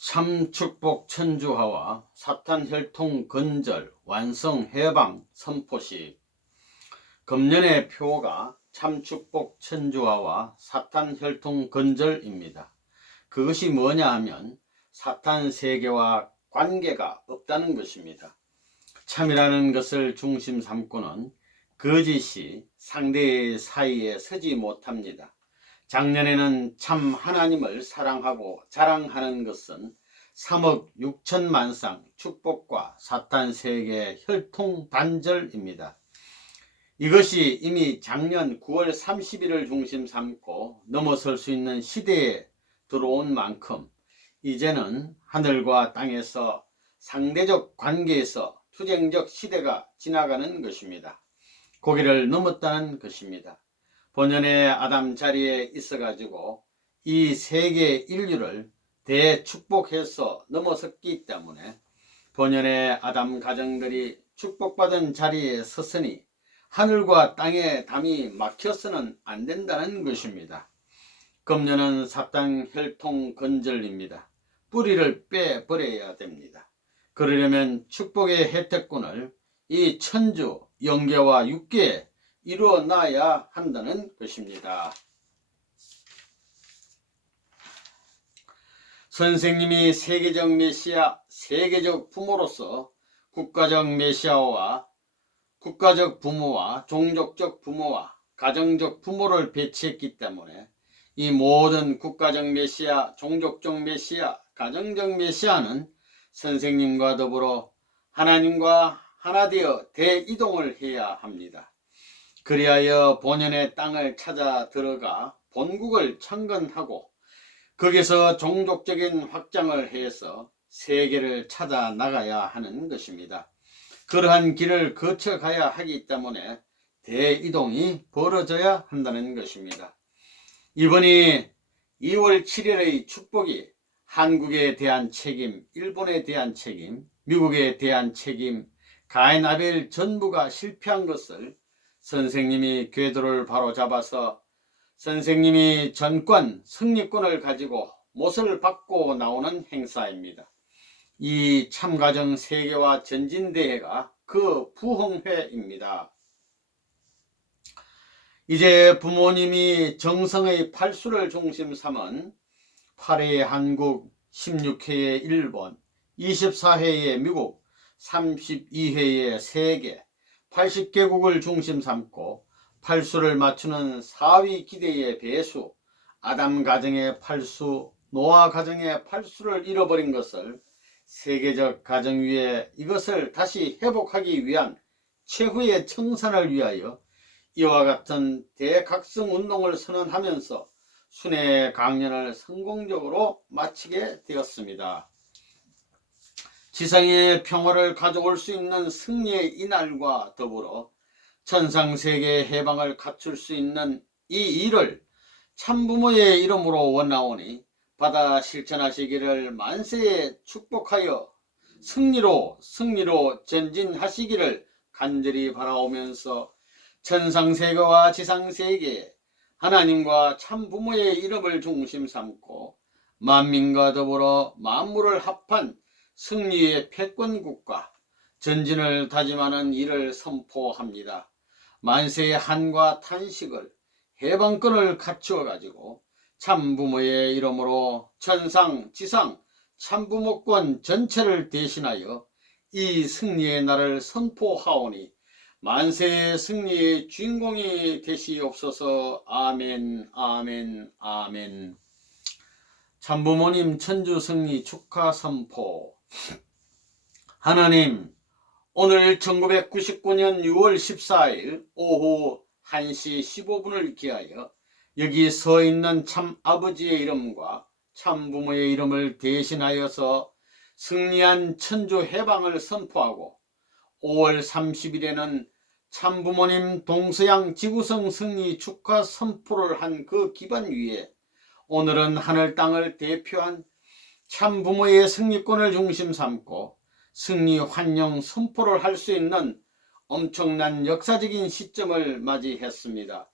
참축복 천주하와 사탄혈통 근절 완성 해방 선포식. 금년의 표가 참축복 천주하와 사탄혈통 근절입니다. 그것이 뭐냐 하면 사탄 세계와 관계가 없다는 것입니다. 참이라는 것을 중심 삼고는 거짓이 상대의 사이에 서지 못합니다. 작년에는 참 하나님을 사랑하고 자랑하는 것은 3억 6천만 쌍 축복과 사탄 세계의 혈통 단절입니다. 이것이 이미 작년 9월 30일을 중심 삼고 넘어설 수 있는 시대에 들어온 만큼 이제는 하늘과 땅에서 상대적 관계에서 투쟁적 시대가 지나가는 것입니다. 고개를 넘었다는 것입니다. 본연의 아담 자리에 있어가지고 이 세계 인류를 대축복해서 넘어섰기 때문에 본연의 아담 가정들이 축복받은 자리에 섰으니 하늘과 땅의 담이 막혀서는 안 된다는 것입니다. 금년은 사탄 혈통 근절입니다. 뿌리를 빼버려야 됩니다. 그러려면 축복의 혜택권을 이 천주, 영계와 육계에 이루어놔야 한다는 것입니다. 선생님이 세계적 메시아, 세계적 부모로서 국가적 메시아와 국가적 부모와 종족적 부모와 가정적 부모를 배치했기 때문에 이 모든 국가적 메시아, 종족적 메시아, 가정적 메시아는 선생님과 더불어 하나님과 하나 되어 대이동을 해야 합니다. 그리하여 본연의 땅을 찾아 들어가 본국을 창건하고 거기서 종족적인 확장을 해서 세계를 찾아 나가야 하는 것입니다. 그러한 길을 거쳐가야 하기 때문에 대이동이 벌어져야 한다는 것입니다. 이번이 2월 7일의 축복이 한국에 대한 책임, 일본에 대한 책임, 미국에 대한 책임, 가인 아벨 전부가 실패한 것을 선생님이 궤도를 바로 잡아서 선생님이 전권, 승리권을 가지고 못을 받고 나오는 행사입니다. 이 참가정 세계화 전진대회가 그 부흥회입니다. 이제 부모님이 정성의 8수를 중심 삼은 8회의 한국, 16회의 일본, 24회의 미국, 32회의 세계, 80개국을 중심 삼고 8수를 맞추는 4위 기대의 배수, 아담 가정의 8수, 노아 가정의 8수를 잃어버린 것을 세계적 가정 위에 이것을 다시 회복하기 위한 최후의 청산을 위하여 이와 같은 대각성 운동을 선언하면서 순회 강연을 성공적으로 마치게 되었습니다. 지상의 평화를 가져올 수 있는 승리의 이날과 더불어 천상세계의 해방을 갖출 수 있는 이 일을 참부모의 이름으로 원하오니 받아 실천하시기를 만세에 축복하여 승리로 전진하시기를 간절히 바라오면서 천상세계와 지상세계에 하나님과 참부모의 이름을 중심 삼고 만민과 더불어 만물을 합한 승리의 패권국가 전진을 다짐하는 일을 선포합니다. 만세의 한과 탄식을 해방권을 갖추어 가지고 참부모의 이름으로 천상 지상 참부모권 전체를 대신하여 이 승리의 날을 선포하오니 만세의 승리의 주인공이 되시옵소서. 아멘, 아멘, 아멘. 참부모님 천주 승리 축하 선포. 하나님, 오늘 1999년 6월 14일 오후 1시 15분을 기하여 여기 서 있는 참 아버지의 이름과 참 부모의 이름을 대신하여서 승리한 천주 해방을 선포하고 5월 30일에는 참 부모님 동서양 지구성 승리 축하 선포를 한 그 기반 위에 오늘은 하늘 땅을 대표한 참 부모의 승리권을 중심 삼고 승리 환영 선포를 할 수 있는 엄청난 역사적인 시점을 맞이했습니다.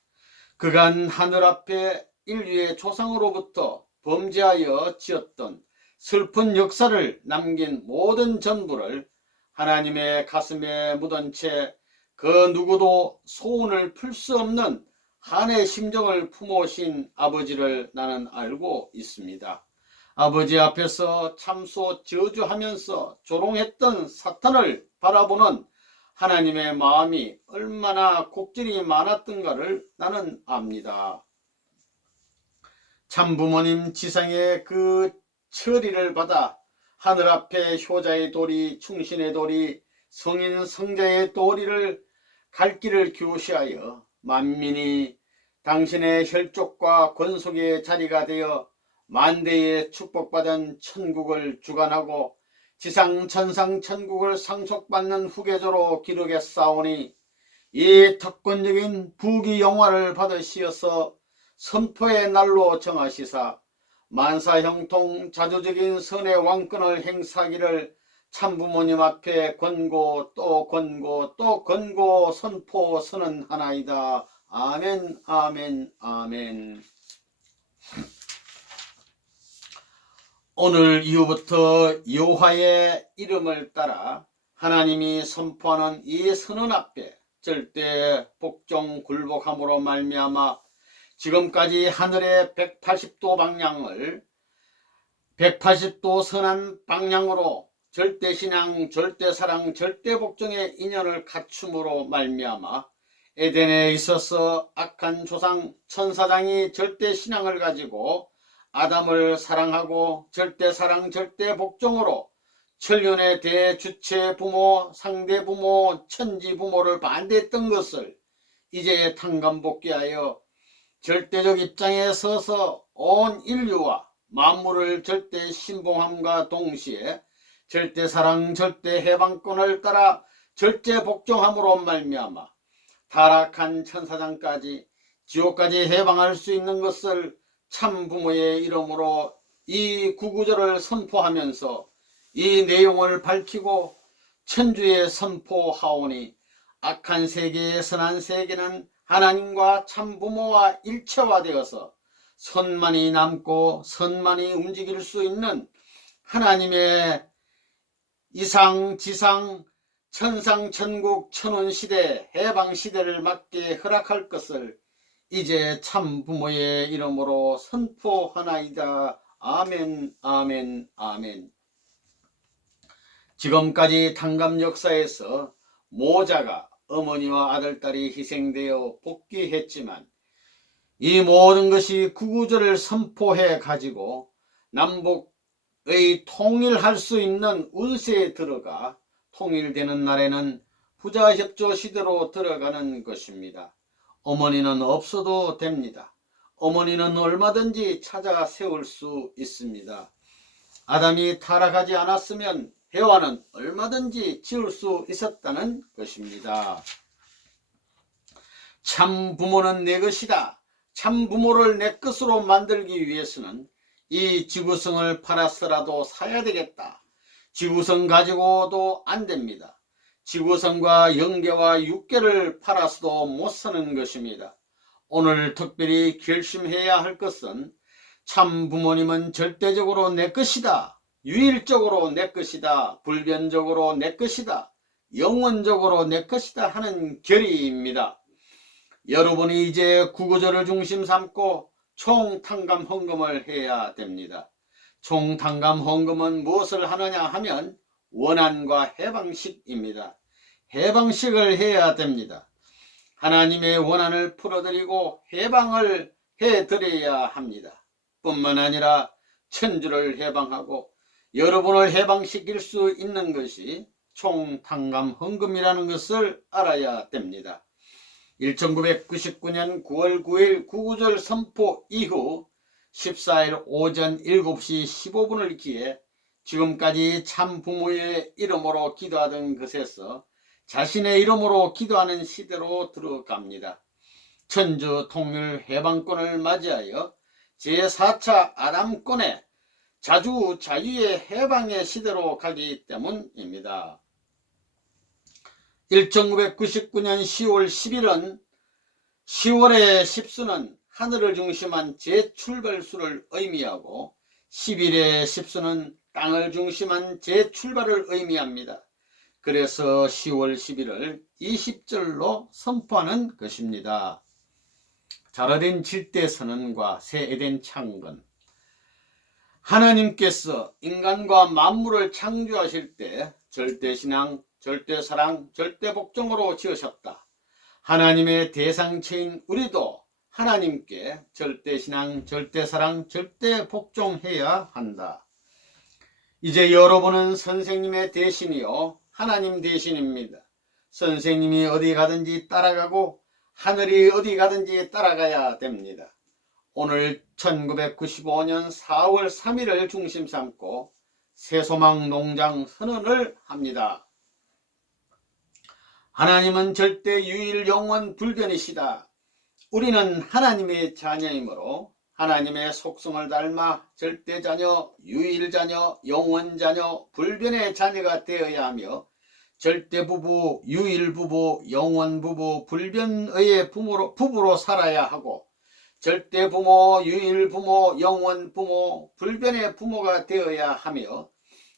그간 하늘 앞에 인류의 조상으로부터 범죄하여 지었던 슬픈 역사를 남긴 모든 전부를 하나님의 가슴에 묻은 채 그 누구도 소원을 풀 수 없는 한의 심정을 품어오신 아버지를 나는 알고 있습니다. 아버지 앞에서 참소 저주하면서 조롱했던 사탄을 바라보는 하나님의 마음이 얼마나 곡절이 많았던가를 나는 압니다. 참부모님 지상의 그 처리를 받아 하늘 앞에 효자의 도리, 충신의 도리, 성인 성자의 도리를 갈 길을 교시하여 만민이 당신의 혈족과 권속의 자리가 되어 만대의 축복받은 천국을 주관하고 지상 천상 천국을 상속받는 후계자로 기르겠사오니 이 특권적인 부귀 영화를 받으시어서 선포의 날로 정하시사 만사형통 자주적인 선의 왕권을 행사하기를 참부모님 앞에 권고 또 권고 또 권고 선포 선언하나이다. 아멘 아멘 아멘. 오늘 이후부터 여호와의 이름을 따라 하나님이 선포하는 이 선언 앞에 절대 복종 굴복함으로 말미암아 지금까지 하늘의 180도 방향을 180도 선한 방향으로 절대신앙, 절대사랑, 절대복종의 인연을 갖춤으로 말미암아 에덴에 있어서 악한 조상 천사장이 절대신앙을 가지고 아담을 사랑하고 절대사랑, 절대복종으로 천륜의 대주체 부모, 상대 부모, 천지 부모를 반대했던 것을 이제 탕감복귀하여 절대적 입장에 서서 온 인류와 만물을 절대 신봉함과 동시에 절대 사랑, 절대 해방권을 따라 절대 복종함으로 말미암아 타락한 천사장까지 지옥까지 해방할 수 있는 것을 참 부모의 이름으로 이 구구절을 선포하면서 이 내용을 밝히고 천주에 선포하오니 악한 세계의 선한 세계는 하나님과 참 부모와 일체화되어서 선만이 남고 선만이 움직일 수 있는 하나님의 이상 지상 천상 천국 천원 시대 해방 시대를 맞게 허락할 것을 이제 참 부모의 이름으로 선포하나이다. 아멘 아멘 아멘. 지금까지 탕감 역사에서 모자가 어머니와 아들딸이 희생되어 복귀했지만 이 모든 것이 구구절을 선포해 가지고 남북의 통일할 수 있는 운세에 들어가 통일되는 날에는 부자협조 시대로 들어가는 것입니다. 어머니는 없어도 됩니다. 어머니는 얼마든지 찾아 세울 수 있습니다. 아담이 타락하지 않았으면 해와는 얼마든지 지을 수 있었다는 것입니다. 참 부모는 내 것이다. 참 부모를 내 것으로 만들기 위해서는 이 지구성을 팔아서라도 사야 되겠다. 지구성 가지고도 안 됩니다. 지구성과 영계와 육계를 팔아서도 못 사는 것입니다. 오늘 특별히 결심해야 할 것은 참 부모님은 절대적으로 내 것이다. 유일적으로 내 것이다. 불변적으로 내 것이다. 영원적으로 내 것이다 하는 결의입니다. 여러분이 이제 구구절을 중심 삼고 총탕감 헌금을 해야 됩니다. 총탕감 헌금은 무엇을 하느냐 하면 원한과 해방식입니다. 해방식을 해야 됩니다. 하나님의 원한을 풀어드리고 해방을 해드려야 합니다. 뿐만 아니라 천주를 해방하고 여러분을 해방시킬 수 있는 것이 총탕감 헌금이라는 것을 알아야 됩니다. 1999년 9월 9일 구구절 선포 이후 14일 오전 7시 15분을 기해 지금까지 참 부모의 이름으로 기도하던 것에서 자신의 이름으로 기도하는 시대로 들어갑니다. 천주 통일 해방권을 맞이하여 제4차 아담권의 자주 자유의 해방의 시대로 가기 때문입니다. 1999년 10월 10일은 10월의 10수는 하늘을 중심한 재출발수를 의미하고 10일의 십수는 땅을 중심한 재출발을 의미합니다. 그래서 10월 10일을 20절로 선포하는 것입니다. 자라된 질대 선언과 새 에덴 창건. 하나님께서 인간과 만물을 창조하실 때 절대신앙, 절대사랑, 절대복종으로 지으셨다. 하나님의 대상체인 우리도 하나님께 절대신앙, 절대사랑, 절대복종해야 한다. 이제 여러분은 선생님의 대신이요 하나님 대신입니다. 선생님이 어디 가든지 따라가고 하늘이 어디 가든지 따라가야 됩니다. 오늘 1995년 4월 3일을 중심 삼고 새소망 농장 선언을 합니다. 하나님은 절대 유일 영원 불변이시다. 우리는 하나님의 자녀이므로 하나님의 속성을 닮아 절대 자녀, 유일 자녀, 영원 자녀, 불변의 자녀가 되어야 하며 절대 부부, 유일 부부, 영원 부부, 불변의 부부로 살아야 하고 절대 부모, 유일 부모, 영원 부모, 불변의 부모가 되어야 하며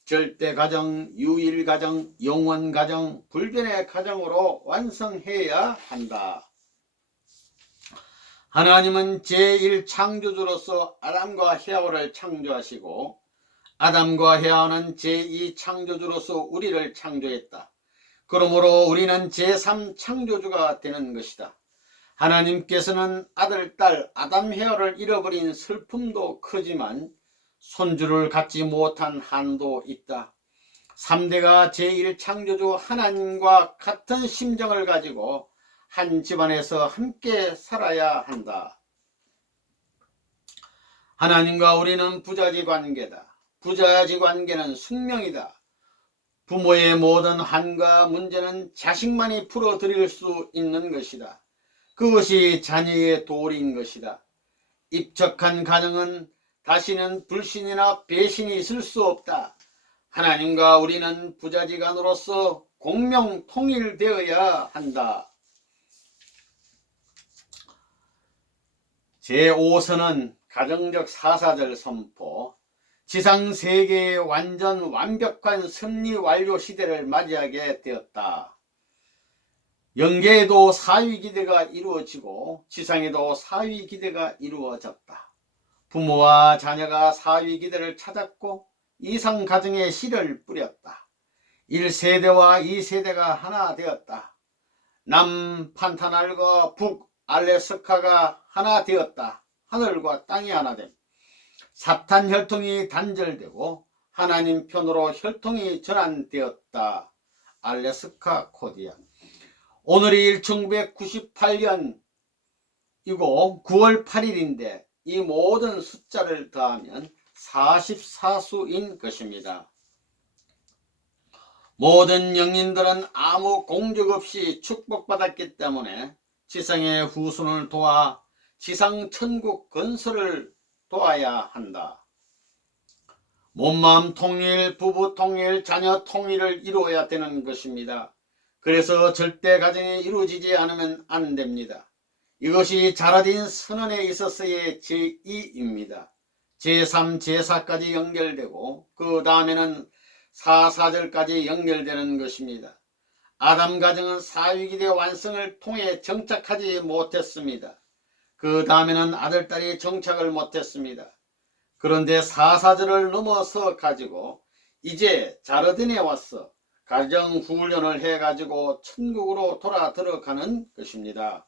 절대 가정, 유일 가정, 영원 가정, 불변의 가정으로 완성해야 한다. 하나님은 제1창조주로서 아담과 헤아와를 창조하시고 아담과 헤아와는 제2창조주로서 우리를 창조했다. 그러므로 우리는 제3창조주가 되는 것이다. 하나님께서는 아들, 딸, 아담, 헤아와를 잃어버린 슬픔도 크지만 손주를 갖지 못한 한도 있다. 3대가 제1창조주 하나님과 같은 심정을 가지고 한 집안에서 함께 살아야 한다. 하나님과 우리는 부자지 관계다. 부자지 관계는 숙명이다. 부모의 모든 한과 문제는 자식만이 풀어드릴 수 있는 것이다. 그것이 자녀의 도리인 것이다. 입적한 가정은 다시는 불신이나 배신이 있을 수 없다. 하나님과 우리는 부자지간으로서 공명통일되어야 한다. 제5선은 가정적 사사절 선포. 지상 세계의 완전 완벽한 섭리 완료 시대를 맞이하게 되었다. 영계에도 사위기대가 이루어지고 지상에도 사위기대가 이루어졌다. 부모와 자녀가 사위기대를 찾았고 이상가정에 씨를 뿌렸다. 1세대와 2세대가 하나 되었다. 남 판타날과 북 알래스카가 하나 되었다. 하늘과 땅이 하나 됨. 사탄 혈통이 단절되고 하나님 편으로 혈통이 전환되었다. 알래스카 코디아. 오늘이 1998년이고 9월 8일인데 이 모든 숫자를 더하면 44수인 것입니다. 모든 영인들은 아무 공적 없이 축복받았기 때문에 지상의 후손을 도와 지상 천국 건설을 도와야 한다. 몸마음 통일, 부부 통일, 자녀 통일을 이루어야 되는 것입니다. 그래서 절대 가정이 이루어지지 않으면 안 됩니다. 이것이 자라딘 선언에 있어서의 제2입니다. 제3, 제4까지 연결되고 그 다음에는 4, 4절까지 연결되는 것입니다. 아담 가정은 사위기대 완성을 통해 정착하지 못했습니다. 그 다음에는 아들, 딸이 정착을 못했습니다. 그런데 4, 4절을 넘어서 가지고 이제 자르딘에 와서 가정 훈련을 해가지고 천국으로 돌아 들어가는 것입니다.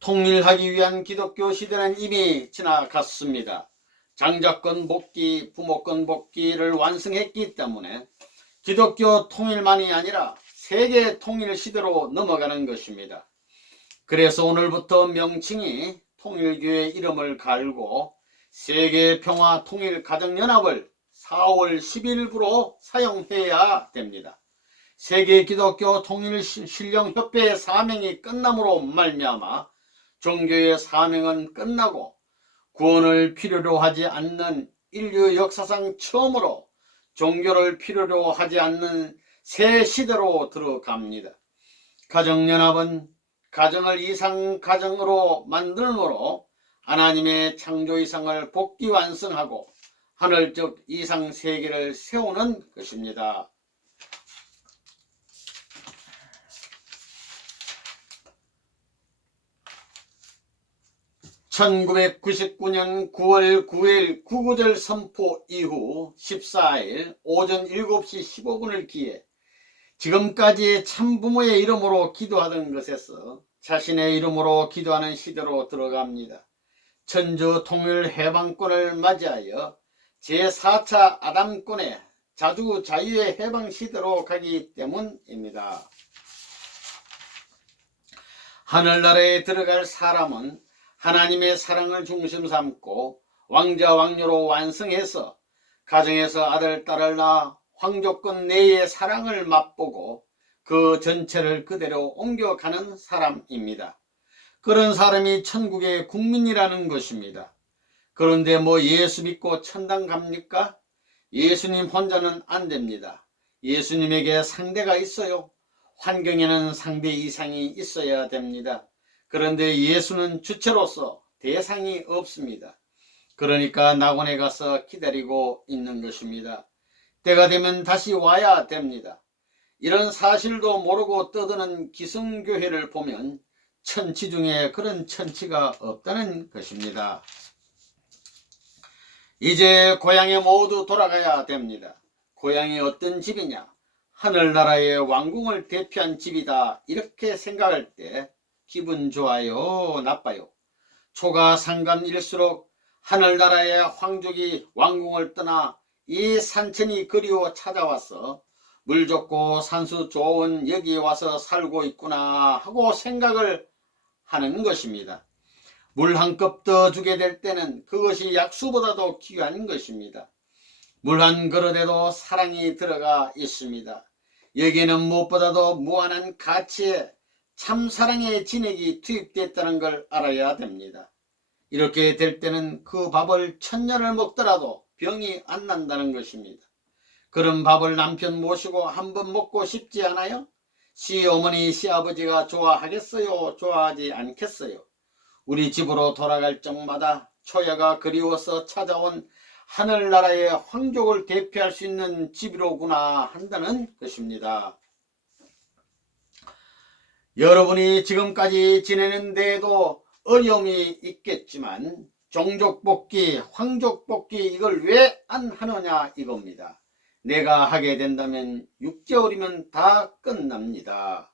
통일하기 위한 기독교 시대는 이미 지나갔습니다. 장자권 복귀, 부모권 복귀를 완성했기 때문에 기독교 통일만이 아니라 세계 통일 시대로 넘어가는 것입니다. 그래서 오늘부터 명칭이 통일교회 이름을 갈고 세계평화 통일가정연합을 4월 10일부로 사용해야 됩니다. 세계기독교 통일신령협회의 사명이 끝남으로 말미암아 종교의 사명은 끝나고 구원을 필요로 하지 않는 인류 역사상 처음으로 종교를 필요로 하지 않는 새 시대로 들어갑니다. 가정연합은 가정을 이상가정으로 만드므로 하나님의 창조 이상을 복귀 완성하고 하늘적 이상 세계를 세우는 것입니다. 1999년 9월 9일 구구절 선포 이후 14일 오전 7시 15분을 기해 지금까지 참부모의 이름으로 기도하던 것에서 자신의 이름으로 기도하는 시대로 들어갑니다. 천주 통일 해방권을 맞이하여 제4차 아담권의 자주 자유의 해방 시대로 가기 때문입니다. 하늘나라에 들어갈 사람은 하나님의 사랑을 중심 삼고 왕자 왕녀로 완성해서 가정에서 아들 딸을 낳아 황조권 내의 사랑을 맛보고 그 전체를 그대로 옮겨가는 사람입니다. 그런 사람이 천국의 국민이라는 것입니다. 그런데 뭐 예수 믿고 천당 갑니까? 예수님 혼자는 안 됩니다. 예수님에게 상대가 있어요. 환경에는 상대 이상이 있어야 됩니다. 그런데 예수는 주체로서 대상이 없습니다. 그러니까 낙원에 가서 기다리고 있는 것입니다. 때가 되면 다시 와야 됩니다. 이런 사실도 모르고 떠드는 기성교회를 보면 천치 중에 그런 천치가 없다는 것입니다. 이제 고향에 모두 돌아가야 됩니다. 고향이 어떤 집이냐? 하늘나라의 왕궁을 대표한 집이다. 이렇게 생각할 때 기분 좋아요? 나빠요? 초가 상감일수록 하늘나라의 황족이 왕궁을 떠나 이 산천이 그리워 찾아와서 물 좋고 산수 좋은 여기 와서 살고 있구나 하고 생각을 하는 것입니다. 물 한 컵 더 주게 될 때는 그것이 약수보다도 귀한 것입니다. 물 한 그릇에도 사랑이 들어가 있습니다. 여기에는 무엇보다도 무한한 가치에 참사랑의 진액이 투입됐다는 걸 알아야 됩니다. 이렇게 될 때는 그 밥을 1000년을 먹더라도 병이 안 난다는 것입니다. 그런 밥을 남편 모시고 한번 먹고 싶지 않아요? 시어머니 시아버지가 좋아하겠어요? 좋아하지 않겠어요? 우리 집으로 돌아갈 적마다 초야가 그리워서 찾아온 하늘나라의 황족을 대표할 수 있는 집이로구나 한다는 것입니다. 여러분이 지금까지 지내는 데에도 어려움이 있겠지만 종족복귀, 황족복귀 이걸 왜 안 하느냐 이겁니다. 내가 하게 된다면 6개월이면 다 끝납니다.